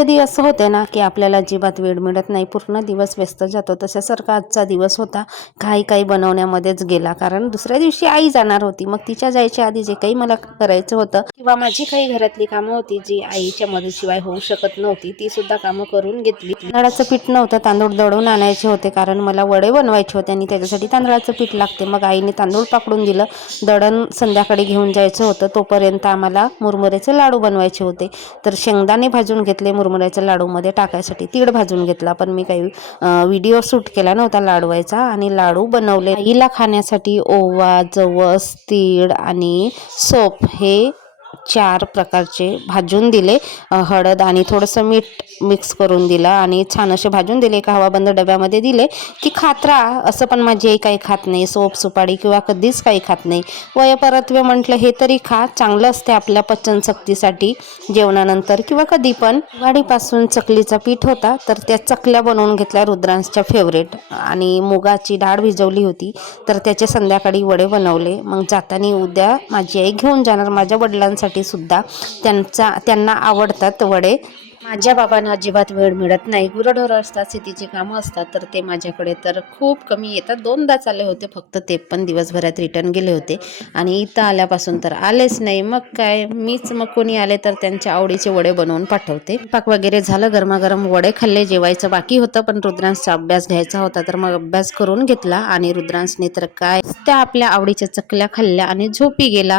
कधी असं होते ना की आपल्याला अजिबात वेळ मिळत नाही, पूर्ण दिवस व्यस्त जातो. तशासारखा आजचा दिवस होता, काही बनवण्यामध्येच गेला. कारण दुसऱ्या दिवशी आई जाणार होती. मग तिच्या जायच्या आधी जे काही मला करायचं होतं किंवा माझी काही घरातली कामं होती जी आईच्या मदतीशिवाय होऊ शकत नव्हती, ती सुद्धा कामं करून घेतली. तांदळाचं पीठ नव्हतं, तांदूळ दळून आणायचे होते कारण मला वडे बनवायचे होते आणि त्याच्यासाठी तांदळाचं पीठ लागते. मग आईने तांदूळ पाकडून दिलं, दळण संध्याकाळी घेऊन जायचं होतं. तोपर्यंत आम्हाला मुरमुऱ्याचे लाडू बनवायचे होते. तर शेंगदाणे भाजून घेतले मुरमुऱ्याच्या लाडूमध्ये टाकायसाठी, तीळ भाजून घेतला, पण मी काही व्हिडिओ शूट केला नव्हता लाडवायचा, आणि लाडू बनवले. आईला खाण्यासाठी ओवा, जवस, तीळ आणि सोप हे 4 प्रकारचे भाजून दिले. हळद आणि थोडंसं मीठ मिक्स करून दिलं आणि छान असे भाजून दिले. एका हवाबंद डब्यामध्ये दिले की खात राहा. असं पण माझी आई काही खात नाही, सोप सुपारी किंवा कधीच काही खात नाही. वयपरत्वे म्हटलं हे तरी खा, चांगलं असते आपल्या पचनशक्तीसाठी जेवणानंतर किंवा कधी पण. दिवाळीपासून चकलीचा पीठ होता, तर त्या चकल्या बनवून घेतल्या, रुद्रांसच्या फेवरेट. आणि मुगाची डाळ भिजवली होती, तर त्याचे संध्याकाळी वडे बनवले. मग जाताना उद्या माझी आई घेऊन जाणार माझ्या वडिलांसाठी सुद्धा, त्यांना आवडतात वडे. माझ्या बाबांना अजिबात वेळ मिळत नाही, गुरंढोरं असतात, शेतीची कामं असतात, तर ते माझ्याकडे तर खूप कमी येतात. 2दाच आले होते फक्त, ते पण दिवसभरात रिटर्न गेले होते. आणि इथं आल्यापासून तर आलेच नाही. मग काय, मीच मग कोणी आले तर त्यांच्या आवडीचे वडे बनवून पाठवते. पाक वगैरे झालं, गरमागरम वडे खाल्ले. जेवायचं बाकी होतं, पण रुद्रांसचा अभ्यास घ्यायचा होता, तर मग अभ्यास करून घेतला. आणि रुद्रांसने तर काय त्या आपल्या आवडीच्या चकल्या खाल्ल्या आणि झोपी गेला.